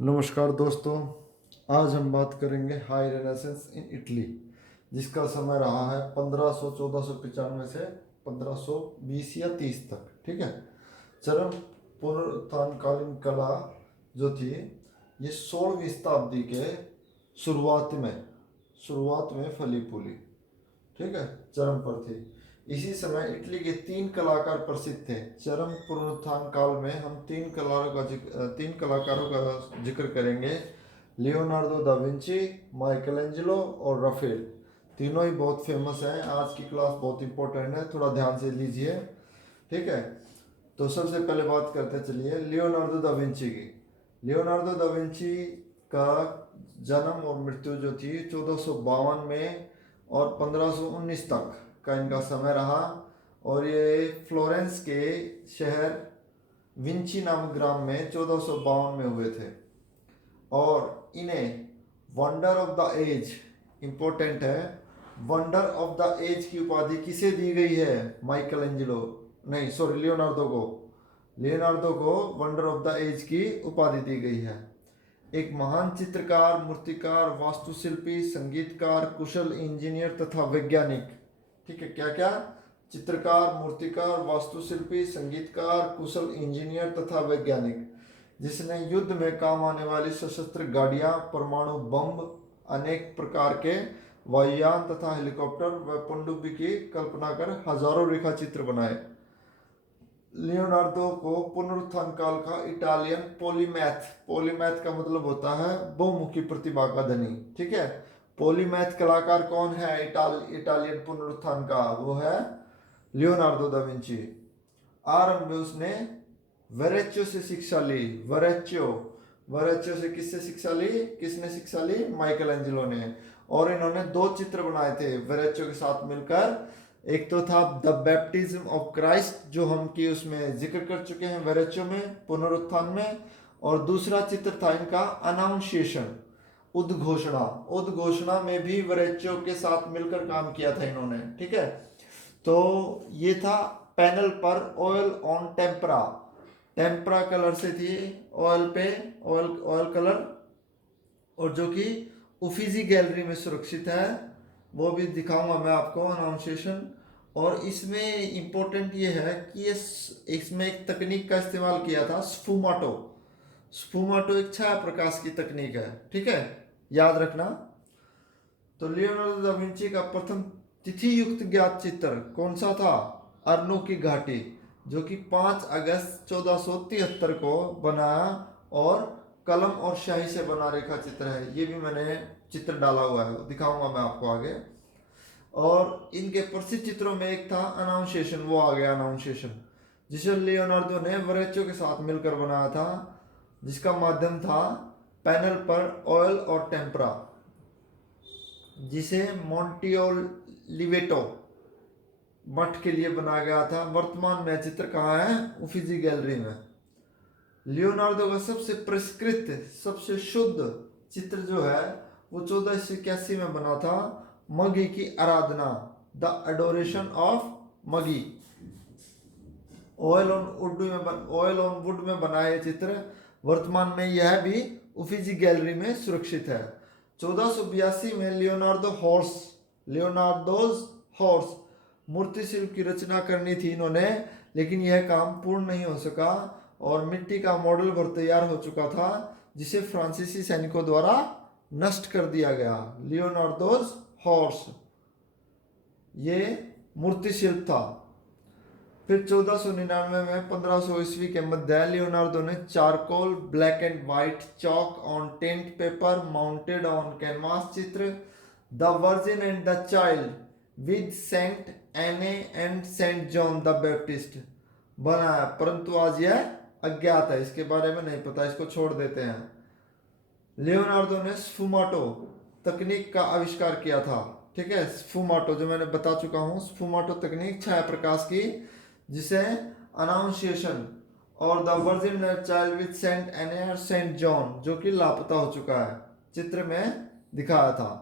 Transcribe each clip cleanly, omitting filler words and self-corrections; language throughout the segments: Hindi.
नमस्कार दोस्तों। आज हम बात करेंगे हाई रेनेसेंस इन इटली, जिसका समय रहा है 1500-1495 से 1520 या 30 तक। ठीक है। चरम पुनरुत्थानकालीन कला जो थी, ये 16वीं शताब्दी के शुरुआत में फली फूली। ठीक है, चरम पर थी। इसी समय इटली के तीन कलाकार प्रसिद्ध थे। चरम पुनरुत्थान काल में हम तीन कलाकारों का जिक्र करेंगे। Leonardo da Vinci, Michael Angelo और राफेल। तीनों ही बहुत फेमस हैं। आज की क्लास बहुत इंपॉर्टेंट है, थोड़ा ध्यान से लीजिए। ठीक है। तो सबसे पहले बात करते हैं, चलिए, लियोनार्डो दा विंची की। लियोनार्डो दा विंची का जन्म और मृत्यु जो थी 1452 में और 1519 तक का इनका समय रहा। और ये फ्लोरेंस के शहर विंची नामक ग्राम में 1452 में हुए थे। और इन्हें wonder of the age, important है, वंडर ऑफ द एज की उपाधि किसे दी गई है? माइकल एंजेलो, नहीं सॉरी, लियोनार्डो को वंडर ऑफ द एज की उपाधि दी गई है। एक महान चित्रकार, मूर्तिकार, वास्तुशिल्पी, संगीतकार, कुशल इंजीनियर तथा वैज्ञानिक। ठीक है, क्या क्या? चित्रकार, मूर्तिकार, वास्तुशिल्पी, संगीतकार, कुशल इंजीनियर तथा वैज्ञानिक, जिसने युद्ध में काम आने वाली सशस्त्र गाड़ियां, परमाणु बम, अनेक प्रकार के वायुयान तथा हेलीकॉप्टर व पनडुब्बी की कल्पना कर हजारों रेखा चित्र बनाए। लियोनार्डो को पुनरुत्थान काल का इटालियन पॉलीमैथ, पॉलीमैथ का मतलब होता है बहुमुखी प्रतिभा का धनी। ठीक है। पॉलीमैथ कलाकार कौन है इटालियन पुनरुत्थान का? वो है लियोनार्डो दा विंची। आरंभ में उसने वेरेच्चो से शिक्षा ली। वेरेच्चो से किससे शिक्षा ली? किसने शिक्षा ली? माइकल एंजेलो ने। और इन्होंने दो चित्र बनाए थे वेरेच्चो के साथ मिलकर। एक तो था द बैप्टिज्म ऑफ क्राइस्ट, जो हम की उसमें जिक्र कर चुके हैं वेरेच्चो में, पुनरुत्थान में। और दूसरा चित्र था इनका अनाउंसिएशन, उद्घोषणा। उद्घोषणा में भी वेरेच्चो के साथ मिलकर काम किया था इन्होंने। ठीक है। तो ये था पैनल पर oil on tempera, tempera colour से थी, ऑयल पे, ऑयल कलर, और जो कि उफीजी गैलरी में सुरक्षित है। वो भी दिखाऊंगा मैं आपको, अनाउंसिएशन। और इसमें इंपॉर्टेंट ये है कि ये इसमें एक तकनीक का इस्तेमाल किया था, स्फूमाटो। स्फूमाटो एक छाया प्रकाश की तकनीक है। ठीक है, याद रखना। तो लियोनार्डो दा विंची का प्रथम तिथि युक्त ज्ञात चित्र कौन सा था? अर्नो की घाटी, जो कि 5 अगस्त 1473 को बनाया, और कलम और स्याही से बना रेखा चित्र है। ये भी मैंने चित्र डाला हुआ है, दिखाऊंगा मैं आपको आगे। और इनके प्रसिद्ध चित्रों में एक था अनाउंसिएशन, वो आ गया अनाउंसिएशन, जिसे लियोनार्डो ने वरेच्चो के साथ मिलकर बनाया था, जिसका माध्यम था पैनल पर ऑयल और टेम्परा, जिसे मोंटियोलिवेटो मठ के लिए बनाया गया था। वर्तमान में चित्र कहाँ है? उफिजी गैलरी में। लियोनार्डो का सबसे परिष्कृत, सबसे शुद्ध चित्र जो है वो 1481 में बना था, मगी की आराधना, the adoration of Magi. Oil on wood में बना है चित्र। वर्तमान में यह भी उफिजी गैलरी में सुरक्षित है। 1482 में लियोनार्डोज हॉर्स मूर्ति शिल्प की रचना करनी थी इन्होंने, लेकिन यह काम पूर्ण नहीं हो सका, और मिट्टी का मॉडल भर तैयार हो चुका था, जिसे फ्रांसीसी सैनिकों द्वारा नष्ट कर दिया गया। लियोनार्डोज हॉर्स ये मूर्ति शिल्प था। फिर 1499 में 1500 ईस्वी के मध्य लियोनार्डो ने charcoal, black and white, chalk on tent paper, mounted on canvas चित्र, the Virgin and the Child with Saint Anne and Saint John the Baptist बनाया, परंतु आज यह अज्ञात है, इसके बारे में नहीं पता, इसको छोड़ देते हैं। लियोनार्डो ने स्फुमाटो तकनीक का आविष्कार किया था। ठीक है, स्फुमाटो जो मैंने बता चुका हूं, स्फुमाटो तकनीक छाया प्रकाश की, जिसे अनाउंसिएशन और the virgin child with Saint Anne और सेंट जॉन, जो कि लापता हो चुका है, चित्र में दिखाया था।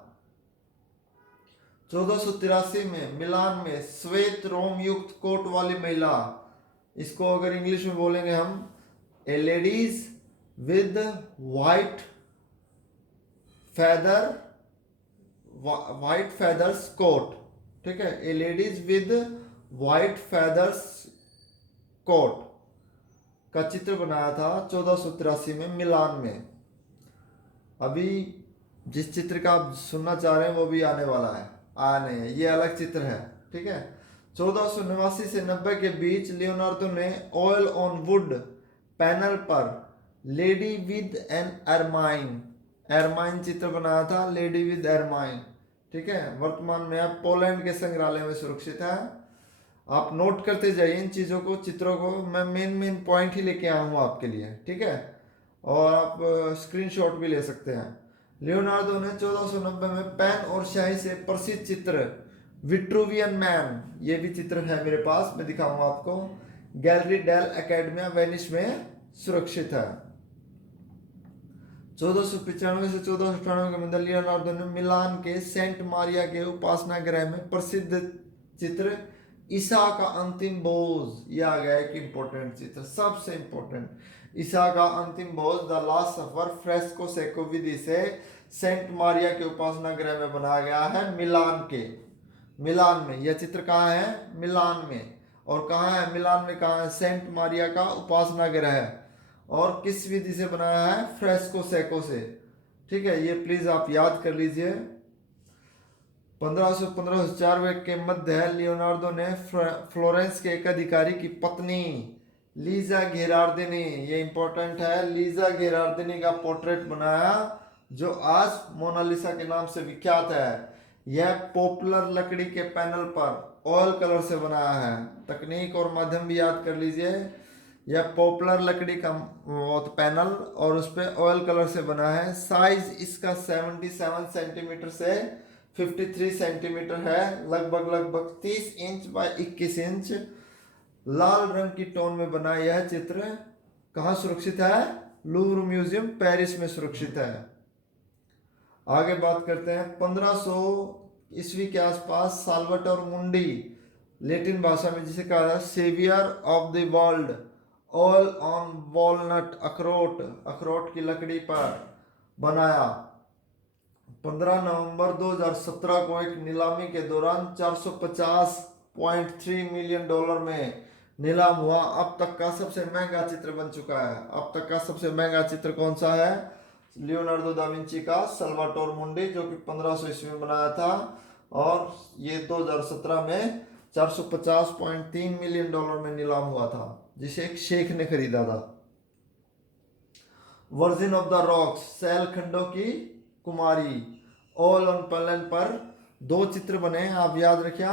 1483 में मिलान में श्वेत रोम युक्त कोट वाली महिला, इसको अगर इंग्लिश में बोलेंगे हम, a ladies with white feather white feathers coat, ठीक है, a ladies with white feathers coat का चित्र बनाया था 1483 में मिलान में। अभी जिस चित्र का आप सुनना चाह रहे हैं वो भी आने वाला है, आने ये अलग चित्र है, ठीक है। 1489 से 90 के बीच लियोनार्डो ने ऑयल ऑन वुड पैनल पर लेडी विद एन एरमाइन चित्र बनाया था, लेडी विद एरमाइन, ठीक है। वर्तमान में आप पोलैंड के संग्रहालय में सुरक्षित है। आप नोट करते जाइए इन चीज़ों को, चित्रों को, मैं मेन पॉइंट ही लेके आया हूँ आपके लिए, ठीक है। और आप स्क्रीनशॉट भी ले सकते हैं। लियोनार्डो ने 1490 में पेन और स्याही से प्रसिद्ध चित्र विट्रूवियन मैन, ये भी चित्र है मेरे पास, मैं दिखाऊंगा आपको, गैलरी डेल एकेडमिया वेनिस में सुरक्षित है। 1495 से 1498 के अंदर लियोनार्डो ने मिलान के सेंट मारिया के उपासना गृह में प्रसिद्ध चित्र ईसा का अंतिम भोज, ये आ गया एक इंपॉर्टेंट चित्र, सबसे इंपॉर्टेंट, ईसा का अंतिम भोज the Last Supper fresco secco विधि से सेंट मारिया के उपासना गृह में बनाया गया है मिलान में। यह चित्र कहाँ है? मिलान में। और कहाँ है मिलान में? कहाँ है? सेंट मारिया का उपासना गृह है। और किस विधि से बनाया है? फ्रेस्को सेको से, ठीक है। ये प्लीज आप याद कर लीजिए। 1500-1504 के मध्य लियोनार्डो ने फ्लोरेंस के एक अधिकारी की पत्नी लीजा घेरार्दिनी, ये इंपॉर्टेंट है, लीजा घेरार्दिनी का पोर्ट्रेट बनाया, जो आज मोनालिसा के नाम से विख्यात है। यह पॉपुलर लकड़ी के पैनल पर ऑयल कलर से बनाया है। तकनीक और माध्यम भी याद कर लीजिए। यह पॉपुलर लकड़ी का पैनल और उस पर ऑयल कलर से बना है। साइज इसका 77 सेंटीमीटर से 53 सेंटीमीटर है, लगभग 30 इंच बाय 21 इंच। लाल रंग की टोन में बना यह चित्र कहाँ सुरक्षित है? लूव्र म्यूजियम पेरिस में सुरक्षित है। आगे बात करते हैं 1500 ईस्वी के आसपास साल्वाटोर मुंडी, लैटिन भाषा में जिसे कहा जाता है saviour of the world, all on walnut, अखरोट की लकड़ी पर बनाया। 15 नवंबर 2017 को एक नीलामी के दौरान 450.3 मिलियन डॉलर में नीलाम हुआ। अब तक का सबसे महंगा चित्र बन चुका है। अब तक का सबसे महंगा चित्र कौन सा है? लियोनार्डो दा विंची का साल्वाटोर मुंडी, जो कि 1500 ईस्वी में बनाया था, और ये 2017 में 450.3 मिलियन डॉलर में नीलाम हुआ था, जिसे एक शेख ने खरीदा था। वर्जिन ऑफ द रॉक्स, सैल खंडों की कुमारी, ऑल ऑन पैनल पर 2 चित्र बने हैं, आप याद रखिए।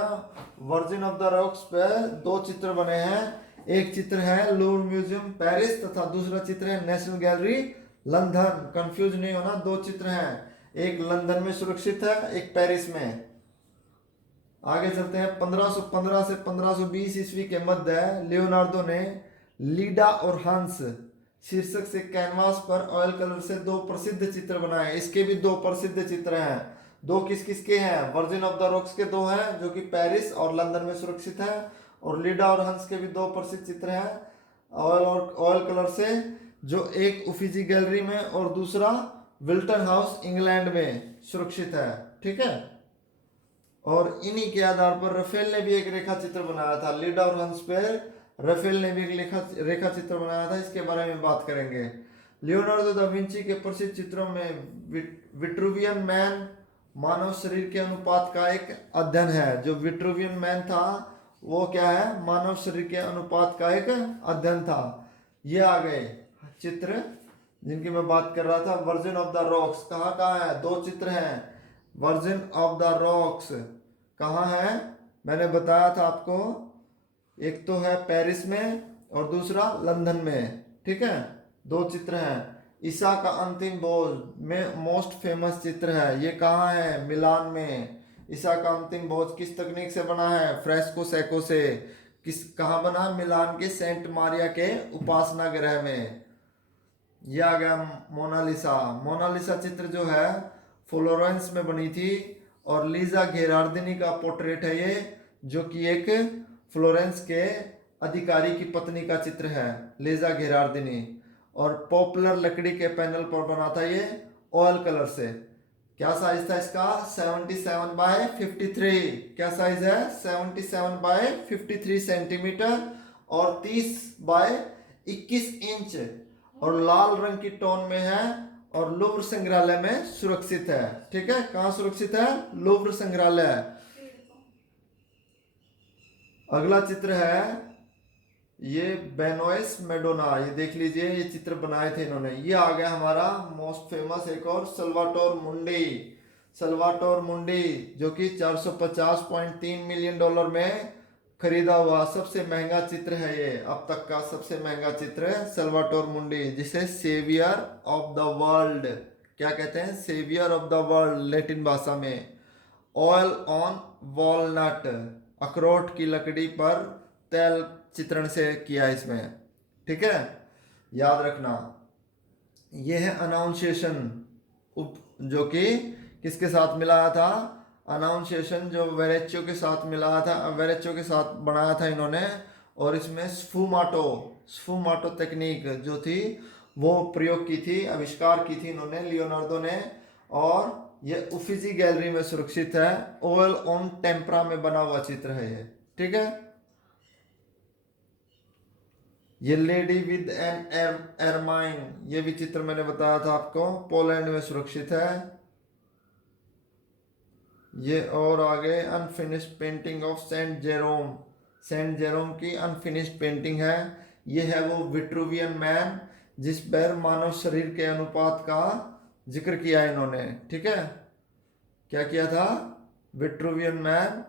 वर्जिन ऑफ द रॉक्स पे 2 चित्र बने हैं। एक चित्र है लूव्र म्यूजियम पेरिस तथा दूसरा चित्र है नेशनल गैलरी लंदन। कंफ्यूज नहीं होना, 2 चित्र हैं, एक लंदन में सुरक्षित है, एक पेरिस में। आगे चलते हैं 1515 से 1520 ईस्वी के मध्य लियोनार्डो ने लीडा और हंस शीर्षक से कैनवास पर ऑयल कलर से 2 प्रसिद्ध चित्र बनाए। इसके भी 2 प्रसिद्ध चित्र हैं। 2 किस के हैं? वर्जिन ऑफ द रॉक्स के 2 हैं, जो कि पेरिस और लंदन में सुरक्षित है, और लीडा और हंस के भी 2 प्रसिद्ध चित्र हैं ऑयल कलर से, जो एक उफिजी गैलरी में और दूसरा विल्टन हाउस इंग्लैंड में सुरक्षित है, ठीक है। और इन्हीं के आधार पर राफेल ने भी एक रेखा चित्र बनाया था। लीडा और हंस पे राफेल ने भी एक रेखा चित्र बनाया था, इसके बारे में बात करेंगे। लियोनार्डो दा विंची के प्रसिद्ध चित्रों में विट्रूवियन मैन मानव शरीर के अनुपात का एक अध्ययन है। जो विट्रूवियन मैन था वो क्या है? मानव शरीर के अनुपात का एक अध्ययन था। ये आ गए चित्र जिनकी मैं बात कर रहा था। वर्जिन ऑफ द रॉक्स कहाँ है? 2 चित्र हैं। वर्जिन ऑफ द रॉक्स कहाँ है? मैंने बताया था आपको, एक तो है पेरिस में और दूसरा लंदन में, ठीक है। 2 चित्र हैं। ईसा का अंतिम भोज में मोस्ट फेमस चित्र है। ये कहाँ है? मिलान में। ईसा का अंतिम भोज किस तकनीक से बना है? फ्रेस्को सेको से। कहाँ बना? मिलान के सेंट मारिया के उपासना गृह में। यह आ गया मोनालिसा चित्र जो है फ्लोरेंस में बनी थी, और लीजा घेरार्दिनी का पोर्ट्रेट है ये, जो कि एक फ्लोरेंस के अधिकारी की पत्नी का चित्र है, लीजा घेरार्दिनी। और पॉपुलर लकड़ी के पैनल पर बना था ये ऑयल कलर से। क्या साइज था इसका? 77/53। क्या साइज है? 77/53 सेंटीमीटर और 30/21 इंच, और लाल रंग की टोन में है और लुव्र संग्रहालय में सुरक्षित है। ठीक है, कहाँ सुरक्षित है? लुव्र संग्रहालय। अगला चित्र है ये बेनोइस मेडोना, ये देख लीजिए, ये चित्र बनाए थे इन्होंने। ये आ गया हमारा मोस्ट फेमस एक और, सल्वाटोर मुंडी। सल्वाटोर मुंडी जो कि $450.3 मिलियन में खरीदा हुआ सबसे महंगा चित्र है ये, अब तक का सबसे महंगा चित्र है सल्वाटोर मुंडी, जिसे सेवियर ऑफ द वर्ल्ड क्या कहते हैं? Saviour of the world Latin भाषा में। ऑयल ऑन वॉलनट, अखरोट की लकड़ी पर तेल चित्रण से किया इसमें। ठीक है, याद रखना। यह है अनाउंसिएशन, जो कि किसके साथ मिलाया था? अनाउंसिएशन जो वेरेच्चो के साथ मिलाया था, वेरेच्चो के साथ बनाया था इन्होंने। और इसमें स्फूमाटो स्फूमाटो तकनीक जो थी वो प्रयोग की थी, आविष्कार की थी इन्होंने, लियोनार्डो ने। और ये उफिजी गैलरी में सुरक्षित है। ऑयल ऑन टेम्परा में बना हुआ चित्र है ये। ठीक है, ये लेडी विद एन एरमाइन, ये भी चित्र मैंने बताया था आपको, पोलैंड में सुरक्षित है ये। और आगे unfinished painting of saint Jerome, saint Jerome की अनफिनिश्ड पेंटिंग है। ये है वो विट्रुवियन मैन जिस पर मानव शरीर के अनुपात का जिक्र किया इन्होंने। ठीक है, क्या किया था? विट्रुवियन मैन,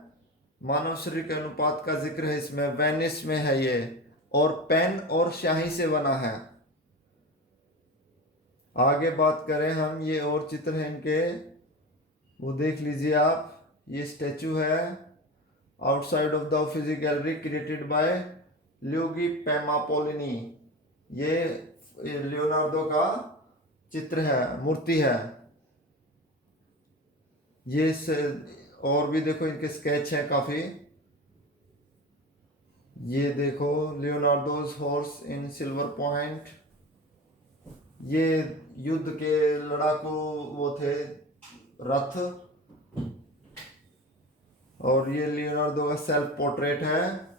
मानव शरीर के अनुपात का जिक्र है इसमें, वेनिस में है ये, और पेन और स्याही से बना है। आगे बात करें हम, ये और चित्र हैं इनके, वो देख लीजिए आप। ये स्टैचू है outside of the Uffizi gallery, created by Luigi Pampaloni. ये लियोनार्डो का चित्र है, मूर्ति है ये। और भी देखो इनके स्केच हैं काफी। ये देखो लियोनार्डोज हॉर्स इन सिल्वर पॉइंट, ये युद्ध के लड़ाकू वो थे, रथ। और ये लियोनार्डो का सेल्फ पोर्ट्रेट है।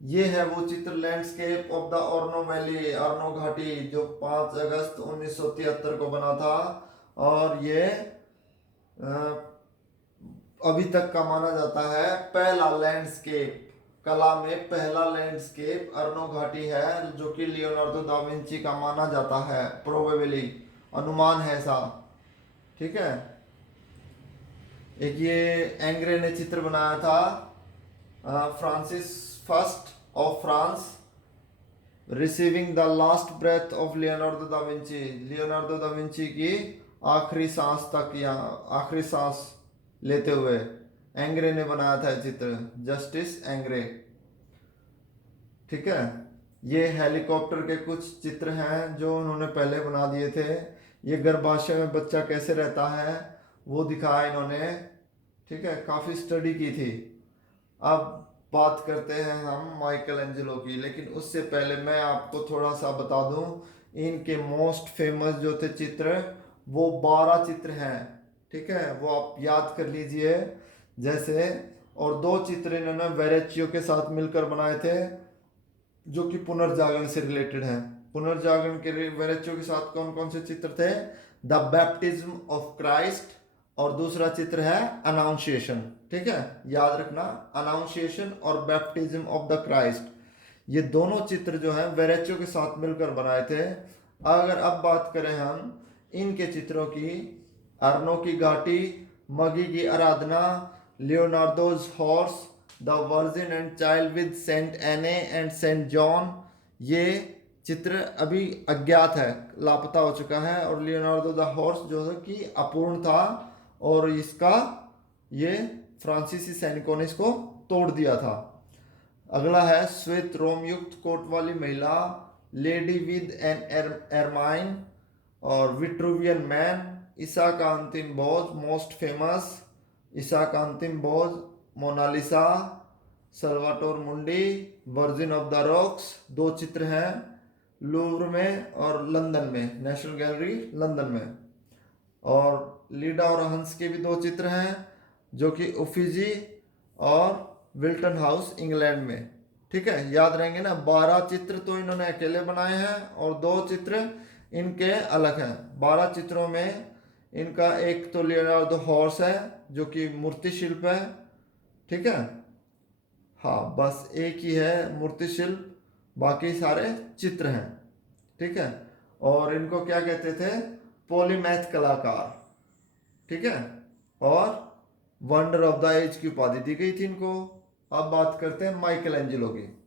ये है वो चित्र लैंडस्केप ऑफ द अर्नो वैली, अर्नो घाटी, जो 5 अगस्त 1973 को बना था। और ये अभी तक का माना जाता है पहला लैंडस्केप, कला में पहला लैंडस्केप अर्नो घाटी है, जो कि लियोनार्डो दा विंची का माना जाता है। प्रोबेबली, अनुमान है ऐसा। ठीक है, एक ये एंग्रे ने चित्र बनाया था, Francis first of France receiving the last breath of Leonardo da Vinci, Leonardo da Vinci की आखिरी सांस तक, या आखिरी सांस लेते हुए एंग्रे ने बनाया था चित्र, जस्टिस एंग्रे। ठीक है, ये हेलीकॉप्टर के कुछ चित्र हैं जो उन्होंने पहले बना दिए थे। ये गर्भाशय में बच्चा कैसे रहता है वो दिखाया इन्होंने। ठीक है, काफ़ी स्टडी की थी। अब बात करते हैं हम माइकल एंजेलो की, लेकिन उससे पहले मैं आपको थोड़ा सा बता दूं, इनके मोस्ट फेमस जो थे चित्र, वो 12 चित्र हैं। ठीक है, वो आप याद कर लीजिए जैसे। और 2 चित्र इन्होंने वेरेच्चियो के साथ मिलकर बनाए थे, जो कि पुनर्जागरण से रिलेटेड है। पुनर्जागरण के वेरेच्चियो के साथ कौन कौन से चित्र थे? द बैप्टिज्म ऑफ क्राइस्ट, और दूसरा चित्र है अनाउंसिएशन। ठीक है, याद रखना, अनाउंसिएशन और बैप्टिज्म ऑफ द क्राइस्ट, ये दोनों चित्र जो है वेरेच्चियो के साथ मिलकर बनाए थे। अगर अब बात करें हम इनके चित्रों की, अर्नो की घाटी, मगी की आराधना, Leonardo's horse, the Virgin and Child with Saint Anne and Saint John, ये चित्र अभी अज्ञात है, लापता हो चुका है। और लियोनार्डो द हॉर्स जो है कि अपूर्ण था, और इसका ये फ्रांसीसी सैनिकों ने इसको तोड़ दिया था। अगला है श्वेत रोम युक्त कोट वाली महिला, लेडी विद एन एरमाइन, और विट्रुवियन मैन, ईसा का अंतिम भोज, मोस्ट फेमस ईसा का अंतिम भोज, मोनालिसा, सल्वाटोर मुंडी, वर्जिन ऑफ द रॉक्स, 2 चित्र हैं। लूव्र में और लंदन में, नेशनल गैलरी लंदन में। और लीडा और हंस के भी 2 चित्र हैं जो कि उफिजी और विल्टन हाउस इंग्लैंड में। ठीक है, याद रहेंगे ना, 12 चित्र तो इन्होंने अकेले बनाए हैं और 2 चित्र इनके अलग हैं। 12 चित्रों में इनका एक तो लियोनार्डो हॉर्स है जो कि मूर्ति शिल्प है। ठीक है, हाँ बस एक ही है मूर्ति शिल्प, बाकी सारे चित्र हैं। ठीक है, और इनको क्या कहते थे, पॉलीमैथ कलाकार। ठीक है, और वंडर ऑफ द एज की उपाधि दी गई थी इनको। अब बात करते हैं माइकल एंजेलो की।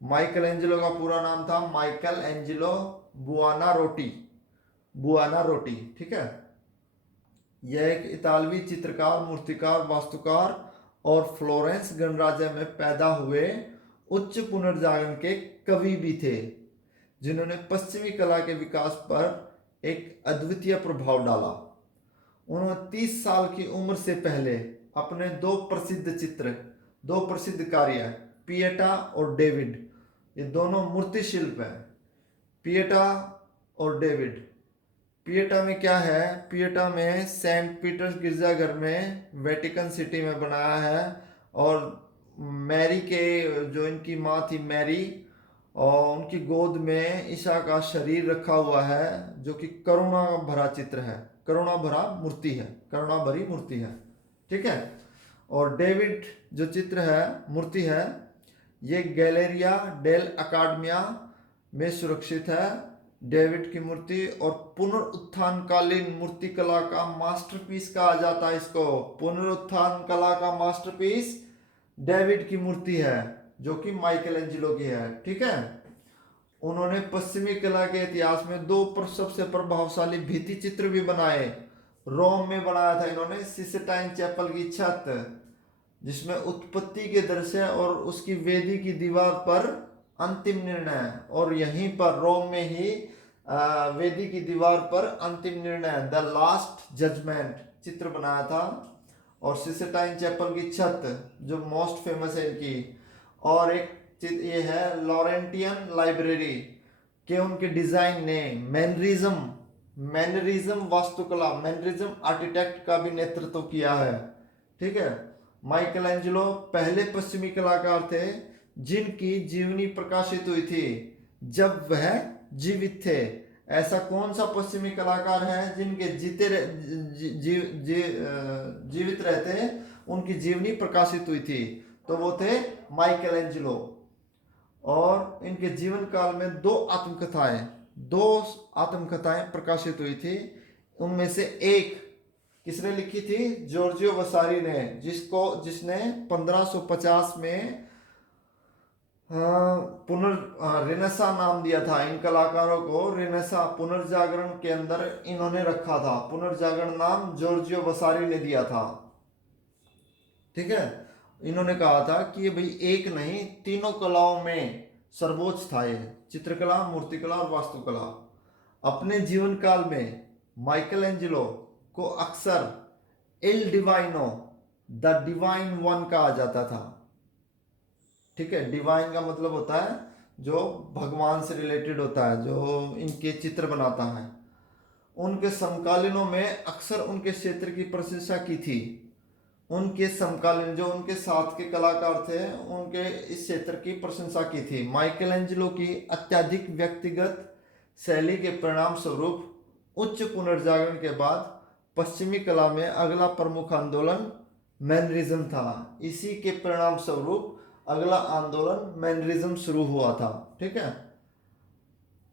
माइकल एंजेलो का पूरा नाम था माइकल एंजेलो बुआनारोटी। बुआनारोटी, ठीक है। यह एक इतालवी चित्रकार, मूर्तिकार, वास्तुकार और फ्लोरेंस गणराज्य में पैदा हुए उच्च पुनर्जागरण के कवि भी थे, जिन्होंने पश्चिमी कला के विकास पर एक अद्वितीय प्रभाव डाला। उन्होंने 30 साल की उम्र से पहले अपने 2 प्रसिद्ध चित्र, 2 प्रसिद्ध कार्य, पिएटा और डेविड, ये दोनों मूर्ति शिल्प हैं। पिएटा और डेविड। पिएटा में क्या है, पिएटा में सेंट पीटर्स गिरजाघर में वेटिकन सिटी में बनाया है। और मैरी के, जो इनकी माँ थी मैरी, और उनकी गोद में ईसा का शरीर रखा हुआ है, जो कि करुणा भरा चित्र है, करुणा भरा मूर्ति है, करुणा भरी मूर्ति है। ठीक है, और डेविड जो चित्र है, मूर्ति है, ये गैलेरिया डेल अकाडमिया में सुरक्षित है। डेविड की मूर्ति और पुनरुत्थान कालीन मूर्ति कला का मास्टरपीस कहा जाता है इसको। पुनरुत्थान कला का मास्टरपीस डेविड की मूर्ति है, जो कि माइकल एंजेलो की है। ठीक है, उन्होंने पश्चिमी कला के इतिहास में 2 सबसे प्रभावशाली भित्ति चित्र भी बनाए। रोम में बनाया था इन्होंने सिस्टाइन चैपल की छत, जिसमें उत्पत्ति के दृश्य और उसकी वेदी की दीवार पर अंतिम निर्णय, और यहीं पर रोम में ही वेदी की दीवार पर अंतिम निर्णय, द लास्ट जजमेंट चित्र बनाया था। और सिस्टाइन चैपल की छत जो मोस्ट फेमस है इनकी। और एक चित्र ये है लॉरेंटियन लाइब्रेरी के उनके डिजाइन ने मैनरिज्म वास्तुकला, मैनरिज्म आर्किटेक्ट का भी नेतृत्व किया है। ठीक है, माइकल एंजेलो पहले पश्चिमी कलाकार थे जिनकी जीवनी प्रकाशित हुई थी जब वह जीवित थे। ऐसा कौन सा पश्चिमी कलाकार है जिनके जीवित रहते उनकी जीवनी प्रकाशित हुई थी, तो वो थे माइकल एंजेलो। और इनके जीवन काल में 2 आत्मकथाएं प्रकाशित हुई थी। उनमें से एक किसने लिखी थी, जॉर्जियो वसारी ने, जिसने 1550 में रेनेसा नाम दिया था इन कलाकारों को। रेनेसा पुनर्जागरण के अंदर इन्होंने रखा था, पुनर्जागरण नाम जॉर्जियो वसारी ने दिया था। ठीक है, इन्होंने कहा था कि ये भाई एक नहीं, तीनों कलाओं में सर्वोच्च था ये, चित्रकला, मूर्तिकला और वास्तुकला। अपने जीवन काल में माइकल एंजेलो को अक्सर इल डिवाइनो, द डिवाइन वन कहा जाता था। ठीक है, डिवाइन का मतलब होता है जो भगवान से रिलेटेड होता है, जो इनके चित्र बनाता है। उनके समकालीनों में अक्सर उनके क्षेत्र की प्रशंसा की थी। उनके समकालीन जो उनके साथ के कलाकार थे, उनके इस क्षेत्र की प्रशंसा की थी। माइकल एंजेलो की अत्यधिक व्यक्तिगत शैली के परिणाम स्वरूप उच्च पुनर्जागरण के बाद पश्चिमी कला में अगला प्रमुख आंदोलन मैनरिज्म था। इसी के परिणाम स्वरूप अगला आंदोलन मैनरिज्म शुरू हुआ था। ठीक है,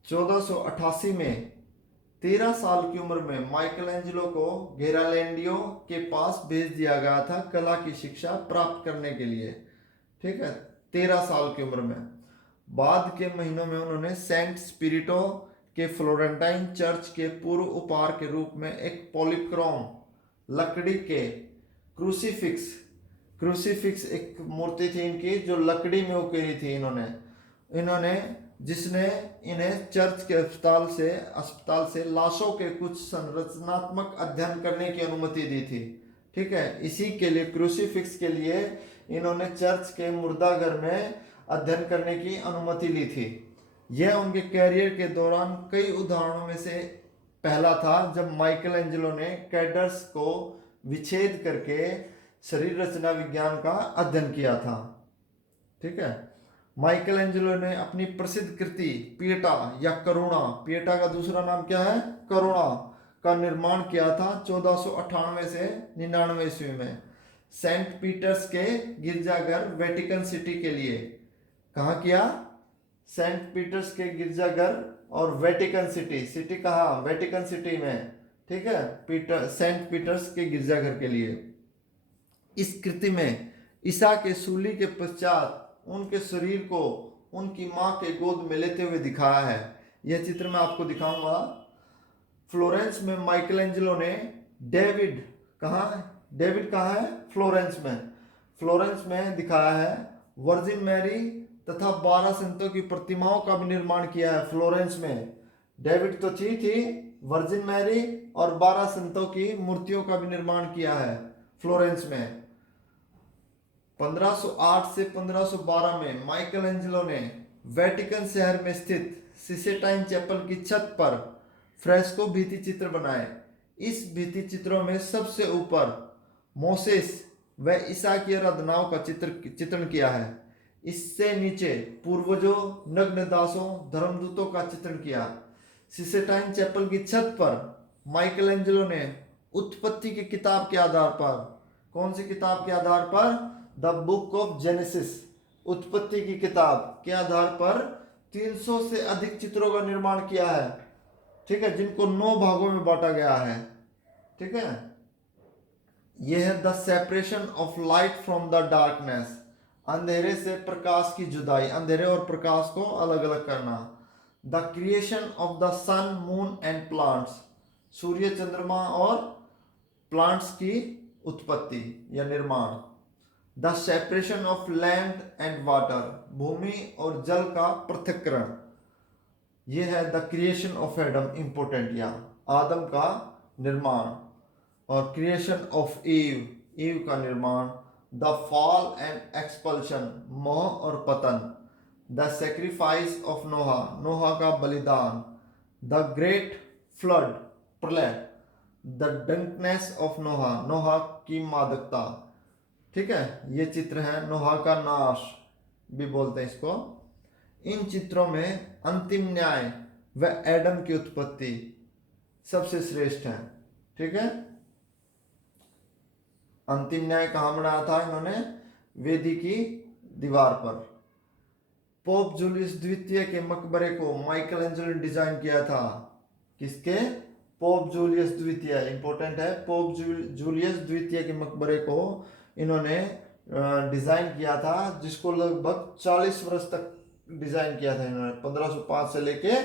1488 में 13 साल की उम्र में माइकल एंजेलो को घेरालैंडियो के पास भेज दिया गया था कला की शिक्षा प्राप्त करने के लिए। ठीक है, 13 साल की उम्र में। बाद के महीनों में उन्होंने सेंट स्पिरिटो के फ्लोरेंटाइन चर्च के पूर्व उपहार के रूप में एक पॉलीक्रोम लकड़ी के क्रूसीफिक्स एक मूर्ति थी इनकी, जो लकड़ी में उकेरी थी इन्होंने जिसने इन्हें चर्च के अस्पताल से लाशों के कुछ संरचनात्मक अध्ययन करने की अनुमति दी थी। ठीक है, इसी के लिए क्रूसीफिक्स के लिए इन्होंने चर्च के मुर्दाघर में अध्ययन करने की अनुमति ली थी। यह उनके कैरियर के दौरान कई उदाहरणों में से पहला था जब माइकल एंजेलो ने कैडर्स को विच्छेद करके शरीर रचना विज्ञान का अध्ययन किया था। ठीक है। माइकल एंजेलो ने अपनी प्रसिद्ध कृति पिएटा या करुणा, पिएटा का दूसरा नाम क्या है, करुणा, का निर्माण किया था 1498 से 99 ईस्वी में सेंट पीटर्स के गिरजाघर वेटिकन सिटी के लिए। कहाँ किया, सेंट पीटर्स के गिरजाघर और वेटिकन सिटी, सिटी कहाँ, वेटिकन सिटी में। ठीक है, सेंट पीटर्स के गिरजाघर के लिए। इस कृति में ईसा के सूली के पश्चात उनके शरीर को उनकी मां के गोद में लेते हुए दिखाया है। यह चित्र मैं आपको दिखाऊंगा। फ्लोरेंस में माइकल एंजेलो ने डेविड, डेविड कहाँ है, फ्लोरेंस में दिखाया है। वर्जिन मैरी तथा 12 संतों की प्रतिमाओं का भी निर्माण किया है फ्लोरेंस में। डेविड तो थी वर्जिन मैरी और 12 संतों की मूर्तियों का भी निर्माण किया है फ्लोरेंस में। 1508 से 1512 में माइकल एंजेलो ने वेटिकन शहर में स्थित सिसेटाइन चैपल की छत पर फ्रेस्को भित्ति चित्र बनाए। इस भित्ति चित्रों में सबसे ऊपर मोसेस व ईसा की आराधनाओं का चित्रण किया है। इससे नीचे पूर्वजों, नग्न दासों, धर्मदूतों का चित्रण किया। सिसेटाइन चैपल की छत पर माइकल एंजेलो ने उत्पत्ति की किताब के आधार पर, कौन सी किताब के आधार पर, द बुक ऑफ जेनेसिस, उत्पत्ति की किताब के आधार पर 300 से अधिक चित्रों का निर्माण किया है। ठीक है, जिनको 9 भागों में बांटा गया है। ठीक है, यह है the separation of light from the darkness, अंधेरे से प्रकाश की जुदाई, अंधेरे और प्रकाश को अलग अलग करना। The creation of the sun, moon and plants, सूर्य, चंद्रमा और प्लांट्स की उत्पत्ति या निर्माण। The separation of land and water, भूमि और जल का पृथक्करण। यह है the creation of Adam, important, या आदम का निर्माण। और क्रिएशन ऑफ ईव, ईव का निर्माण। द फॉल एंड एक्सपल्शन, मोह और पतन। द सेक्रीफाइस ऑफ नोहा, नोहा का बलिदान। द ग्रेट फ्लड, प्रलय। द डंकनेस ऑफ नोहा, नोहा की मादकता। ठीक है, ये चित्र है नोहा का नाश भी बोलते हैं इसको। इन चित्रों में अंतिम न्याय व एडम की उत्पत्ति सबसे श्रेष्ठ है। ठीक है, अंतिम न्याय कहाँ बनाया था इन्होंने, वेदी की दीवार पर। पोप जूलियस द्वितीय के मकबरे को माइकल एंजेलो ने डिजाइन किया था। किसके, पोप जूलियस द्वितीय, इंपॉर्टेंट है, पोप जूलियस द्वितीय के मकबरे को इन्होंने डिजाइन किया था, जिसको लगभग 40 वर्ष तक डिजाइन किया था इन्होंने, 1505 से लेके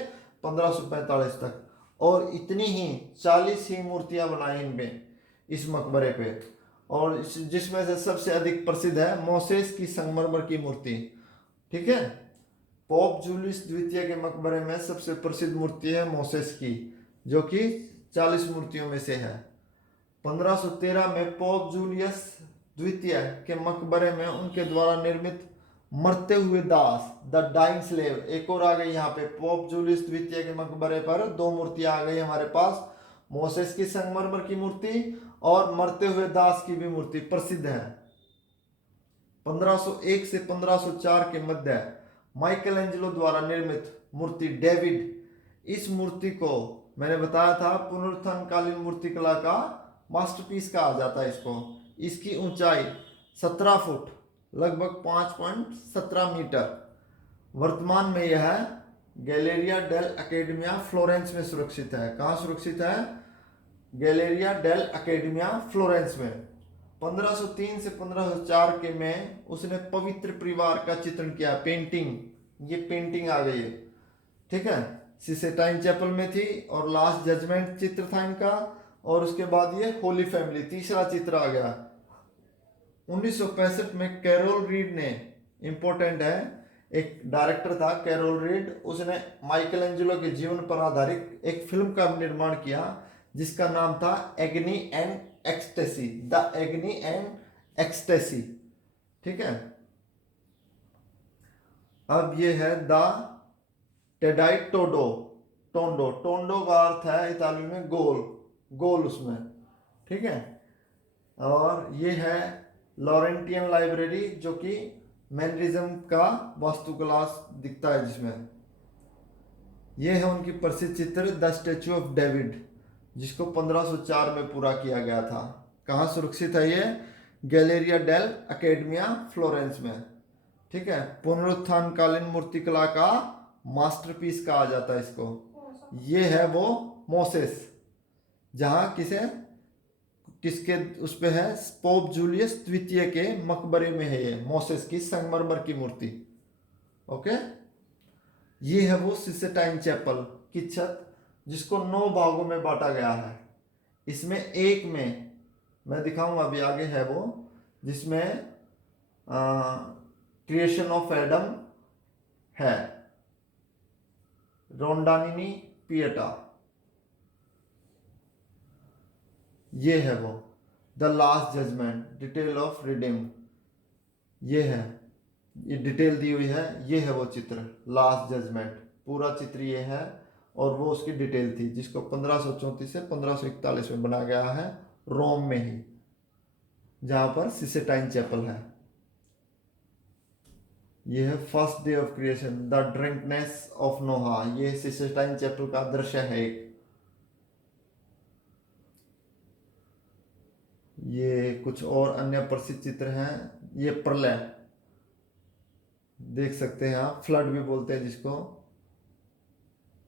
1545 तक। और इतनी ही 40 ही मूर्तियां बनाई इनमें, इस मकबरे पे। और जिसमें से सबसे अधिक प्रसिद्ध है मोसेस की संगमरमर की मूर्ति। ठीक है, पोप जूलियस द्वितीय के मकबरे में सबसे प्रसिद्ध मूर्ति है मोसेस की, जो कि 40 मूर्तियों में से है। 1513 में पोप जूलियस द्वितीय के मकबरे में उनके द्वारा निर्मित मरते हुए दास, द डाइंग स्लेव, एक और आ गई यहाँ पे। पोप जूलियस द्वितीय के मकबरे पर 2 मूर्तियां आ गई हमारे पास, मोसेस की संगमरमर की मूर्ति और मरते हुए दास की भी मूर्ति प्रसिद्ध है। 1501 से 1504 के मध्य माइकल एंजेलो द्वारा निर्मित मूर्ति डेविड, इस मूर्ति को मैंने बताया था पुनरुत्थानकालीन मूर्तिकला का मास्टरपीस कहा जाता है इसको। इसकी ऊंचाई 17 फुट, लगभग 5.17 मीटर। वर्तमान में यह गैलेरिया डेल अकेडमिया फ्लोरेंस में सुरक्षित है। कहाँ सुरक्षित है, गैलेरिया डेल अकेडमिया फ्लोरेंस में। 1503 से 1504 के में उसने पवित्र परिवार का चित्रण किया, पेंटिंग, ये पेंटिंग आ गई है। ठीक है, सिसेटाइन चैपल में थी और लास्ट जजमेंट चित्र था इनका, और उसके बाद ये होली फैमिली, तीसरा चित्र आ गया। 1965 में कैरोल रीड ने, इंपॉर्टेंट है, एक डायरेक्टर था कैरोल रीड, उसने माइकल एंजेलो के जीवन पर आधारित एक फिल्म का निर्माण किया जिसका नाम था agony and ecstasy, the agony and ecstasy. ठीक है, अब ये है द टेडाई टोडो, टोंडो, टोंडो का अर्थ है इतालवी में गोल, गोल उसमें, ठीक है। और ये है लॉरेंटियन लाइब्रेरी, जो कि मैनरिज्म का वास्तुकला दिखता है जिसमें। ये है उनकी प्रसिद्ध चित्र द स्टैचू ऑफ डेविड, जिसको 1504 में पूरा किया गया था। कहाँ सुरक्षित है ये? गैलेरिया डेल अकेडमिया फ्लोरेंस में, ठीक है। पुनरुत्थान कालीन मूर्तिकला का मास्टरपीस कहा जाता है इसको। ये है वो मोसेस, जहाँ किसके उस पे है, पोप जूलियस द्वितीय के मकबरे में है ये मोसेस की संगमरमर की मूर्ति। ओके, ये है वो सिस्टाइन चैपल की छत, जिसको 9 भागों में बांटा गया है। इसमें एक में मैं दिखाऊंगा अभी आगे है वो, जिसमें क्रिएशन ऑफ एडम है, रोंडानिनी पिएटा, ये है वो the last judgment, detail of redeem, ये है, ये डिटेल दी हुई है। ये है वो चित्र लास्ट जजमेंट, पूरा चित्र ये है, और वो उसकी डिटेल थी, जिसको 1534 से 1541 में बनाया गया है, रोम में ही, जहां पर सिस्टाइन चैपल है। ये है first day of creation, the drunkenness of Noah, ये सिस्टाइन चैपल का दृश्य है एक। ये कुछ और अन्य प्रसिद्ध चित्र हैं। ये प्रलय देख सकते हैं आप, फ्लड भी बोलते हैं जिसको।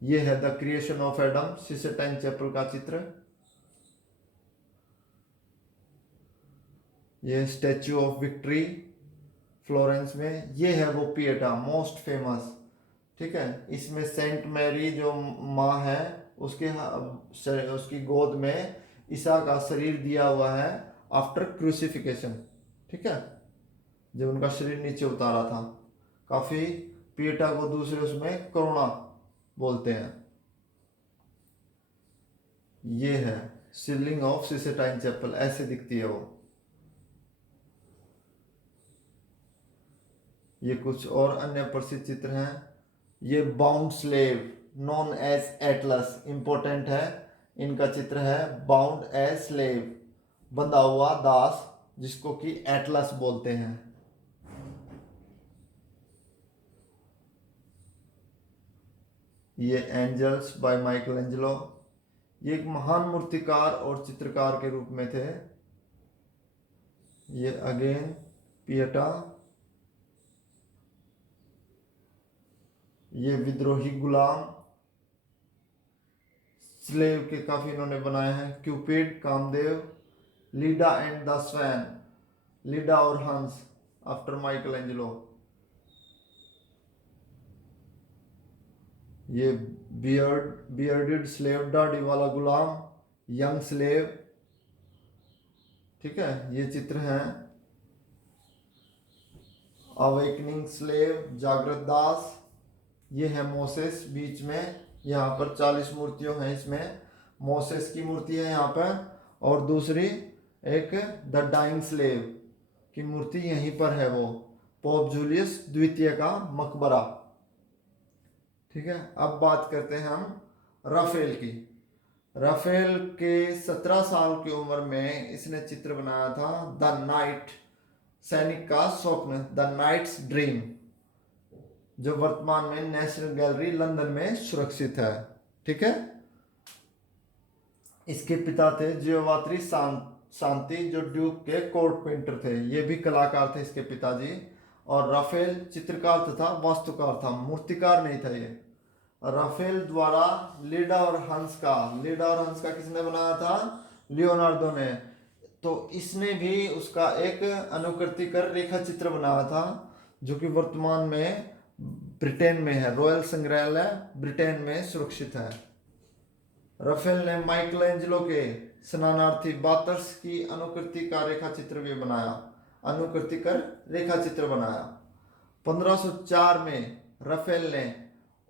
ये है the creation of Adam, Sistine Chapel का चित्र। ये स्टैचू ऑफ विक्ट्री फ्लोरेंस में। ये है वो पिएटा, मोस्ट फेमस, ठीक है। इसमें सेंट मैरी जो माँ है, उसकी गोद में ईसा का शरीर दिया हुआ है आफ्टर क्रूसिफिकेशन, ठीक है, जब उनका शरीर नीचे उतारा था। काफी पिएटा को दूसरे उसमें करुणा बोलते हैं। ये है सीलिंग ऑफ सिस्टाइन चैपल, ऐसे दिखती है वो। ये कुछ और अन्य प्रसिद्ध चित्र हैं। ये bound slave known as Atlas, important है, इनका चित्र है बाउंड एज स्लेव, बंधा हुआ दास, जिसको कि एटलस बोलते हैं। ये एंजल्स बाय माइकल एंजेलो, ये एक महान मूर्तिकार और चित्रकार के रूप में थे। ये अगेन पिएटा, ये विद्रोही गुलाम, स्लेव के काफी इन्होंने बनाए हैं। क्यूपिड कामदेव, Leda and the swan, Leda और हंस आफ्टर माइकल एंजेलो। ये बियर्डेड स्लेव, दाढ़ी वाला गुलाम, यंग स्लेव, ठीक है। ये चित्र हैं अवेकनिंग स्लेव, जागृत दास। ये है मोसेस बीच में, यहाँ पर 40 मूर्तियों हैं इसमें। मोसेस की मूर्ति है यहाँ पर, और दूसरी एक द डाइंग स्लेव की मूर्ति यहीं पर है, वो पोप जूलियस द्वितीय का मकबरा, ठीक है। अब बात करते हैं हम राफेल की। राफेल के 17 साल की उम्र में इसने चित्र बनाया था द नाइट, सैनिक का स्वप्न, द नाइट्स ड्रीम, जो वर्तमान में नेशनल गैलरी लंदन में सुरक्षित है, ठीक है। इसके पिता थे जियोवात्री शांति, जो ड्यूक के कोर्ट पेंटर थे, ये भी कलाकार थे इसके पिताजी। और राफेल चित्रकार तथा वास्तुकार था, मूर्तिकार नहीं था ये। राफेल द्वारा लीडा और हंस का किसने बनाया था? लियोनार्डो ने। तो इसने भी उसका एक अनुकृति कर रेखा चित्र बनाया था, जो कि वर्तमान में ब्रिटेन में है, रॉयल संग्रहालय ब्रिटेन में सुरक्षित है। राफेल ने माइकल एंजेलो के स्नानार्थी बातर्स की अनुकृति का रेखा चित्र भी बनाया, अनुकृति कर रेखा चित्र बनाया। 1504 में राफेल ने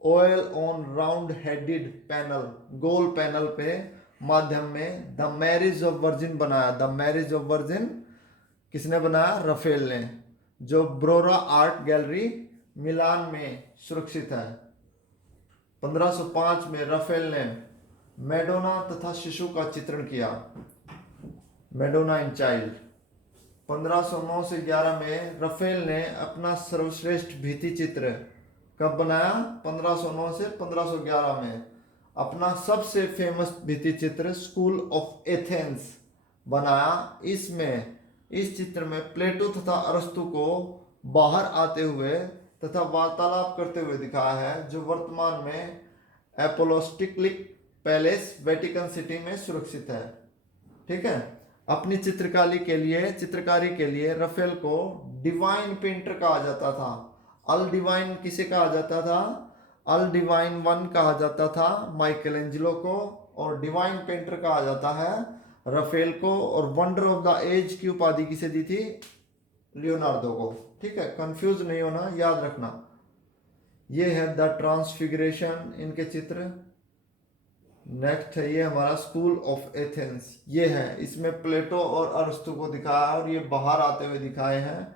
oil on round headed panel, goal panel पे माध्यम में द मैरिज ऑफ वर्जिन बनाया। द मैरिज ऑफ वर्जिन किसने बनाया? राफेल ने, जो ब्रोरा आर्ट गैलरी मिलान में सुरक्षित है। 1505 में राफेल ने मैडोना तथा शिशु का चित्रण किया, मैडोना एंड चाइल्ड। 1509 से 11 में राफेल ने अपना सर्वश्रेष्ठ भित्ति चित्र कब बनाया? 1509 से 1511 में अपना सबसे फेमस भित्ति चित्र स्कूल ऑफ एथेंस बनाया। इसमें इस चित्र में प्लेटो तथा अरस्तु को बाहर आते हुए तथा वार्तालाप करते हुए दिखाया है, जो वर्तमान में एपोलोस्टिक्लिक पैलेस वेटिकन सिटी में सुरक्षित है। ठीक है। अपनी चित्रकारी के लिए राफेल को डिवाइन पेंटर कहा जाता था। अल डिवाइन किसे कहा जाता था? अल डिवाइन वन कहा जाता था माइकल एंजेलो को, और डिवाइन पेंटर कहा जाता है राफेल को, और वंडर ऑफ द एज की उपाधि किसे दी थी? लियोनार्डो को। ठीक है, कंफ्यूज नहीं होना, याद रखना। ये है द ट्रांसफिगरेशन, इनके चित्र। नेक्स्ट है ये हमारा स्कूल ऑफ एथेंस। ये है, इसमें प्लेटो और अरस्तु को दिखाया और ये बाहर आते हुए दिखाए हैं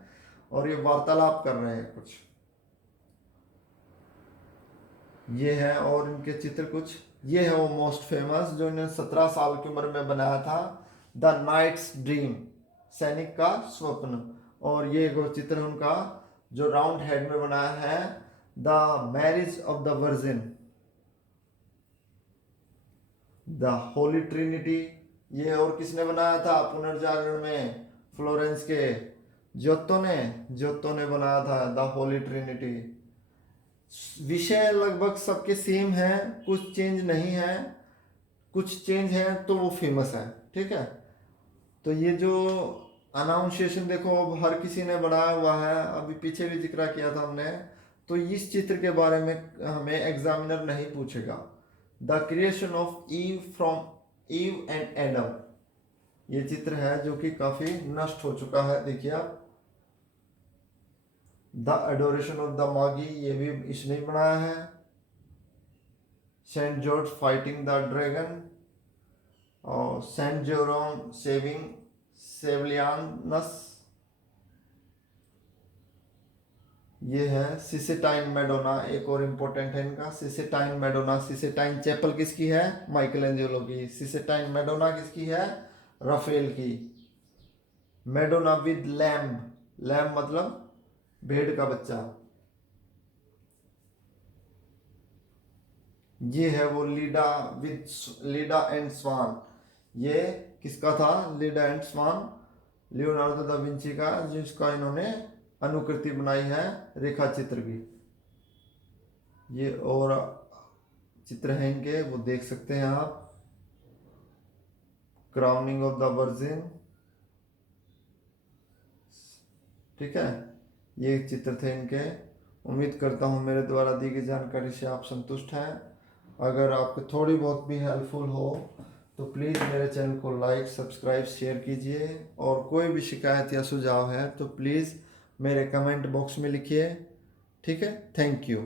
और ये वार्तालाप कर रहे हैं कुछ। ये है और इनके चित्र कुछ। ये है वो मोस्ट फेमस जो इन्होंने 17 साल की उम्र में बनाया था, द नाइट्स ड्रीम, सैनिक का स्वप्न। और ये वो चित्र उनका जो राउंड हेड में बनाया है, the marriage of the virgin, the Holi Trinity. ये और किसने बनाया था पुनर्जागरण में? फ्लोरेंस के जियोत्तो ने बनाया था द होली ट्रिनिटी। विषय लगभग सबके सेम है, कुछ चेंज नहीं है, कुछ चेंज है तो वो फेमस है। ठीक है। तो ये जो अनाउंसिएशन देखो अब हर किसी ने बनाया हुआ है, अभी पीछे भी जिक्र किया था हमने। तो इस चित्र के बारे में हमें एग्जामिनर नहीं पूछेगा। The creation of Eve from Eve and Adam, ये चित्र है जो कि काफी नष्ट हो चुका है। देखिए आप, द एडोरेशन ऑफ द मागी, ये भी इसने बनाया है। Saint George fighting the dragon, और सेंट जेरोम सेविंग सेवलियानस। ये है सिसेटाइन मैडोना, एक और इम्पोर्टेंट है इनका, सिसेटाइन मैडोना। सिसेटाइन चैपल किसकी है? माइकल एंजेलो की। सिसेटाइन मैडोना किसकी है? राफेल की। मैडोना विद लैम्ब, लैम्ब मतलब भेड़ का बच्चा। ये है वो लीडा एंड स्वान, ये किसका था? Leda and swan, Leonardo da Vinci का, जिसका इन्होंने अनुकृति बनाई है रेखा चित्र की। ये और चित्र हैं इनके, वो देख सकते हैं आप। Crowning of the virgin. ठीक है, ये चित्र थे इनके। उम्मीद करता हूँ मेरे द्वारा दी गई जानकारी से आप संतुष्ट हैं। अगर आपको थोड़ी बहुत भी हेल्पफुल हो तो प्लीज़ मेरे चैनल को लाइक, सब्सक्राइब, शेयर कीजिए। और कोई भी शिकायत या सुझाव है तो प्लीज़ मेरे कमेंट बॉक्स में लिखिए। ठीक है, थैंक यू।